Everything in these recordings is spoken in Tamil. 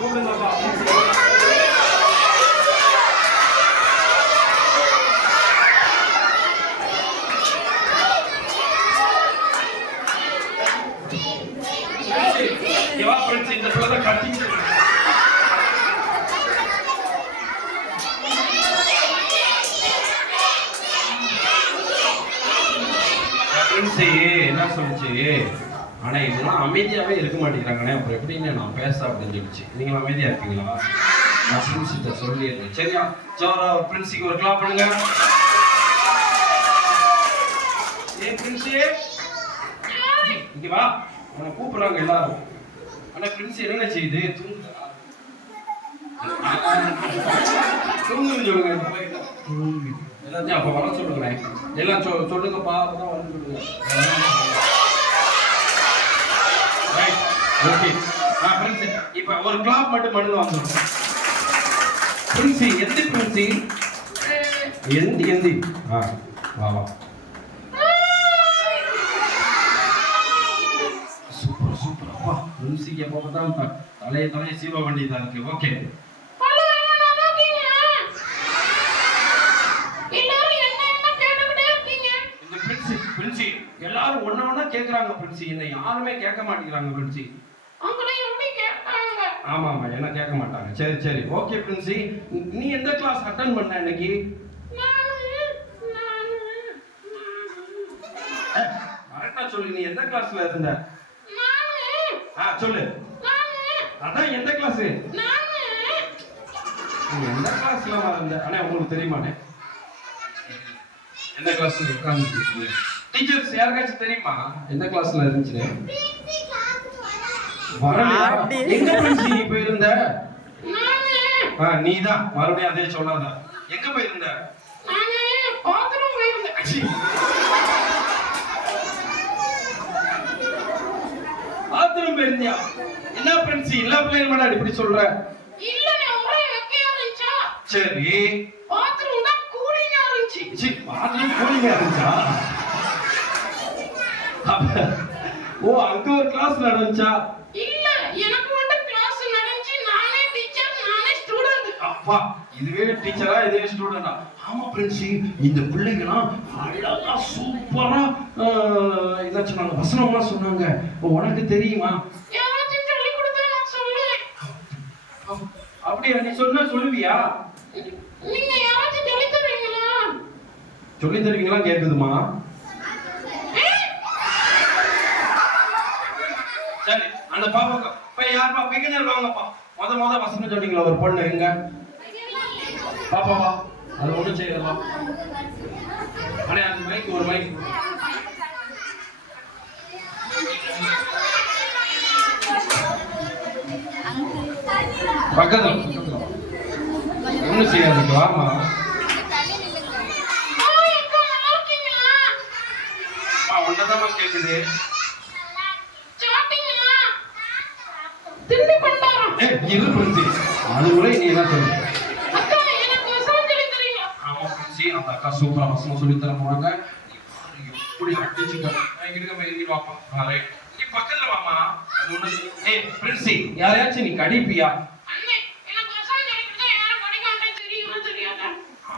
கூப்பிடுங்கப்பா. இந்த பிள்ளை கட்டிட்டு என்ன சொல்லிச்சு, ஆனா இதெல்லாம் அமைதியாவே இருக்க மாட்டேங்கிறாங்கண்ணே, அப்புறம் எப்படின்னு நான் பேச அப்படின்னு சொல்லிச்சு. நீங்க அமைதியா இருக்கீங்களா? நான் பிரின்சிட்ட சொல்லிடுறேன். சரியா? ஜோரா பிரின்சிக்கு ஒரு கிளாப் பண்ணுங்க. ஏ பிரின்சி, இங்க வா, உன்னை கூப்பிடுறாங்க எல்லாரும். ஆனா பிரின்சி என்ன செய்யுது? தூங்குதா? தூங்குன்னு சொல்லுங்க. எல்லாத்தையும் அப்ப வர சொல்லுங்களேன். எல்லாம் சொல்லுங்கப்பா, அப்பதான் வந்து சொல்லுங்க. ஓகே. பிரின்சி இப்ப ஒரு கிளாப் மட்டும் மனு வாங்க. பிரின்சி எந்தி, பிரின்சி எந்தி எந்தி. வா வா. Super super. அப்பா பிரின்சிக்கு எப்ப பார்த்தாலும் தலையை சீவ வேண்டியதா இருக்கு. ஓகே. பிரின்சி எல்லாரும் ஒண்ணா கேக்குறாங்க பிரின்சி, என்ன யாருமே கேட்க மாட்டேங்கிறாங்க பிரின்சி. ஆமா ஆமா, என்ன கேட்க மாட்டாங்க. சரி சரி, ஓகே பிரின்சி. நீ எந்த கிளாஸ் அட்டெண்ட் பண்ண இன்னைக்கு? கரெக்டா சொல்லு, நீ எந்த கிளாஸ்ல இருந்த? சொல்லு. அதான் எந்த கிளாஸ்? நீ எந்த கிளாஸ்ல இருந்த? ஆனா உங்களுக்கு தெரியுமானே எந்த கிளாஸ்ல உட்கார்ந்து? டீச்சர்ஸ் யாருக்காச்சும் தெரியுமா எந்த கிளாஸ்ல இருந்துச்சு? எங்க பிரின்சி நீ போயிருந்த? நீதான் மறுபடியும் அதே சொல்லாத. எங்க போயிருந்த? பாத்ரூம் போயிருந்தியா? என்ன பிரின்சி எல்லா பிள்ளைகளும் மேடம் இப்படி சொல்ற? சரி, பாத்ரூம் தான் கூலிங்கா இருந்துச்சு. பாத்ரூம் கூலிங்கா இருந்துச்சா? ஓ, அங்க ஒரு கிளாஸ் நடந்துச்சா? இல்ல, எனக்கு மட்டும் கிளாஸ் நடந்துச்சு. நானே டீச்சர், நானே ஸ்டூடண்ட். அப்பா, இதுவே டீச்சரா இதுவே ஸ்டூடண்டா? ஆமா பிரின்சி, இந்த பிள்ளைங்கலாம் அழகா சூப்பரா என்ன சொன்னாங்க, வசனம்லாம் சொன்னாங்க. உனக்கு தெரியுமா? யாராச்சும் சொல்லி கொடுத்தா நான் சொல்லுவேன். அப்படியா? நீ சொன்னா சொல்லுவியா? நீங்க யாராச்சும் சொல்லி தருவீங்களா? சொல்லி தருவீங்களா கேக்குதுமா? சரி, அந்த பாப்பாக்கு போய் யாருப்பா பிகினர் வாங்கப்பா. முத வசனம் சொன்னீங்களா ஒரு பொண்ணு, எங்க பாப்பாவா? அது ஒண்ணு செய்யறவா? அண்ணே அந்த மைக், ஒரு மைக். பக்கத்துல ஒண்ணு செய்யாதுக்கு வாமா. ஒன்னதான் கேக்குது. அது கூட நீ என்ன சொல்லு. ஆமா பிரின்சி, அந்த அக்கா சூப்பரா வசனம் சொல்லி தர போறாங்க. எப்படி அடிச்சுக்க வாப்பா. நீ பக்கத்துல வாமா. அது ஒண்ணு. ஏய் பிரின்சி, யாரையாச்சும் நீ கடிப்பியா?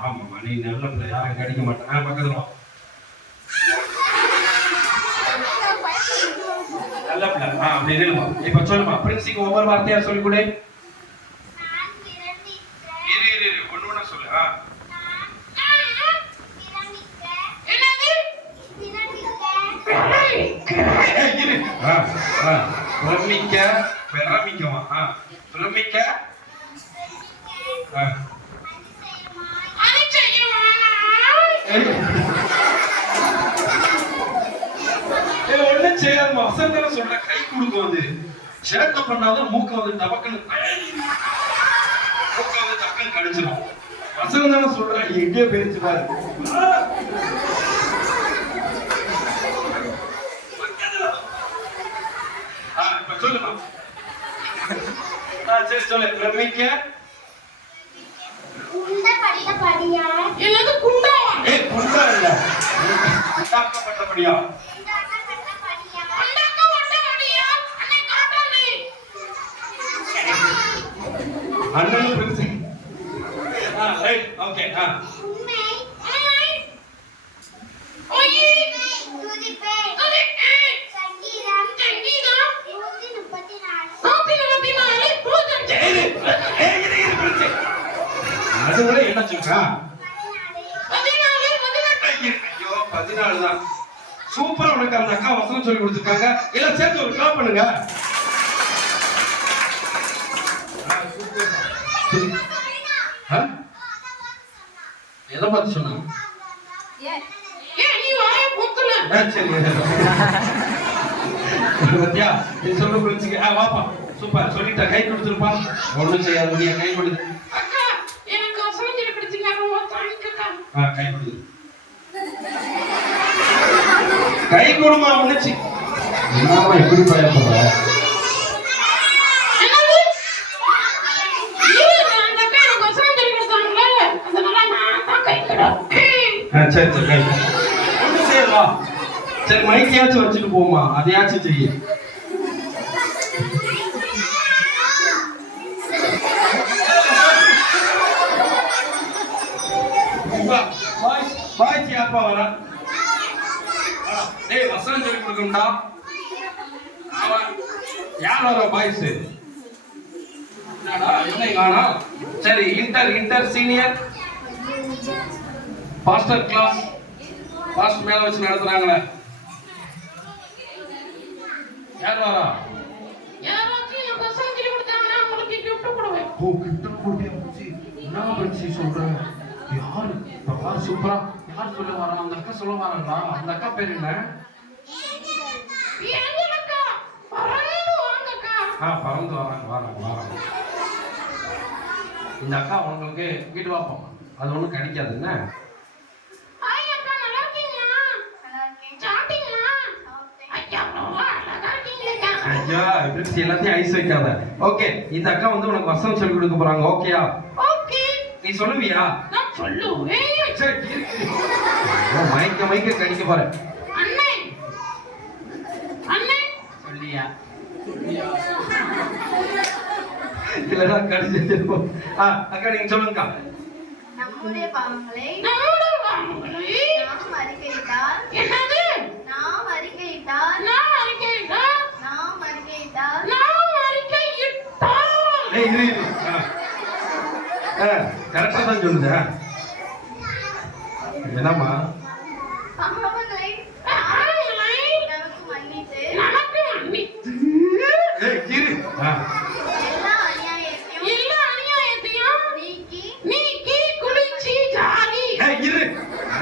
ஆமாமா, நீ நல்ல பிள்ளை, யாரும் கடிக்க மாட்டேன். பக்கத்துல வா. நல்ல பிள்ளை. அப்படி இல்லைமா. இப்ப சொல்லுமா, பிரின்சிக்கு ஒவ்வொரு வார்த்தையா சொல்லி கொடு. ஒண்ணு ஒண்ணா சொல்லு. பிரமிக்க, பிரமிக்கவா? பிரமிக்க, ஒண்ணு செய்யாம அசங்கர சொல்ற. கை கொடுக்கும், வந்து சேட்டை பண்ணாதான் மூக்க வந்து டபக்குன்னு மூக்க வந்து டக்குன்னு கடிச்சிடும். அசங்க தானே சொல்ற, எங்கேயோ போயிருச்சு பாரு. இப்ப சொல்லுமா. சரி சொல்லு. பிரமிக்க, என்னது குண்டா? குண்டா இல்ல, குண்டாக்கப்பட்டபடியா. அண்ணனும் பிரின்சி. Right, okay. அதுல என்ன சொல்றா? 14 தான். சூப்பரா உனக்கு அந்த அக்கா வசனம் சொல்லி கொடுத்துருக்காங்க. இல்ல சேர்த்து ஒரு கிளாப் பண்ணுங்க. எதை பார்த்து சொன்னா? நீ சொல்ல புரிஞ்சுக்க. வாப்பா, சூப்பர் சொல்லிட்டா. கை கொடுத்துருப்பா. ஒண்ணும் செய்யாது, நீ கை கொடுத்து. கை கொடு, கை கொடுமா. ஒண்ணுச்சு என்னமா எப்படி பயப்படுற? சரி சரி, கை ஒண்ணு செய்யவா. சரி, மைக்கையாச்சும் வச்சுட்டு போமா, அதையாச்சும் செய்ய. பாய்ச்சி யாப்பா வரா? டேய், வசனம் சொல்லி கொடுக்கணும்டா. யார் வர பாய்ஸ்? என்னடா என்ன காணா? சரி, inter senior pastor class. Pastor மேல வச்சு நடத்துறாங்களே, யார் வரா? ஓ, கிட்ட கூட்டியா போச்சு. என்ன பண்சி சொல்றேன்? யாரு பாரு? சூப்பரா. யார் சொல்ல வரா? அந்த அக்கா சொல்ல வராங்களா? அந்த அக்கா பேர் என்ன? பறந்து வராங்க. இந்த அக்கா உங்களுக்கு வீட்டு வாப்போம், அது ஒண்ணும் கிடைக்காது. என்ன ஐயா, எல்லாத்தையும் ஐஸ் வைக்காத. ஓகே, இந்த அக்கா வந்து உனக்கு வசனம் சொல்லி கொடுக்க போறாங்க. ஓகேயா? நீ சொல்லுவியா? மைக்க கடிக்க போற. சொல்லியா? இல்லடா, கடிச்சு. அக்கா நீங்க சொல்லுங்கக்கா. நம்முடைய பாவங்களை கரெக்டா தான் சொல்லுது. என்னம்மா?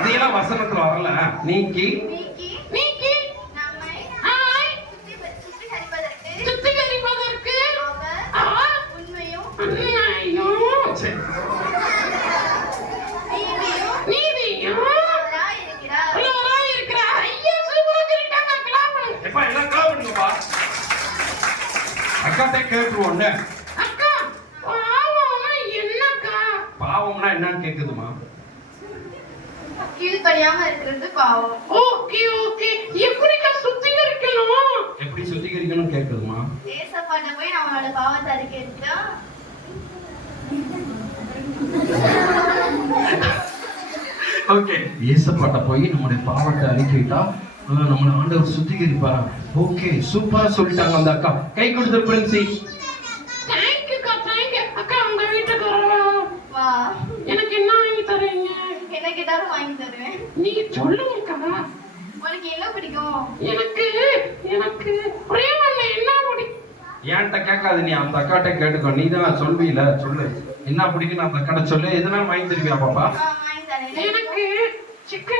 அதெல்லாம் வசனத்துல வரல. நீக்கி கேட்டுருவோம். பாவம்னா என்னன்னு கேக்குதுமா? கீழ்படியாம இருக்கிறது பாவம். Okay okay. எப்படிக்கா சுத்திகரிக்கணும்? எப்படி சுத்திகரிக்கணும் கேக்குதுமா? ஏசப்பாட்ட போய் நம்மளோட பாவத்தை அறிக்கையிட்டா. ஓகே, ஏசப்பாட்ட போய் நம்மளுடைய பாவத்தை அறிக்கையிட்டா நம்மள ஆண்டவர் சுத்திகரிப்பாரா? ஓகே, சூப்பரா சொல்லிட்டாங்க அந்த அக்கா. கை கொடுத்து பிரின்சி. தேங்க்யூக்கா, தேங்க்யூ. அக்கா, உங்க வீட்டுக்கு வா. எனக்கு என்ன வாங்கி தரீங்க? என்ன கேட்டாலும் வாங்கி தருவேன். நீங்க சொல்லுங்கக்கா. உனக்கு என்ன பிடிக்கும்? எனக்கு பிரேமண்ண என்ன பிடிக்கும்? என்கிட்ட கேட்காது, நீ அந்த அக்காட்ட கேட்டுக்கோ. நீ தான் சொல்வீல, சொல்லு என்ன பிடிக்கும். அந்த அக்காட்ட சொல்லு. எதுனா வாங்கி தருவியா பாப்பா? வாங்கி தரேன். எனக்கு சிக்கன்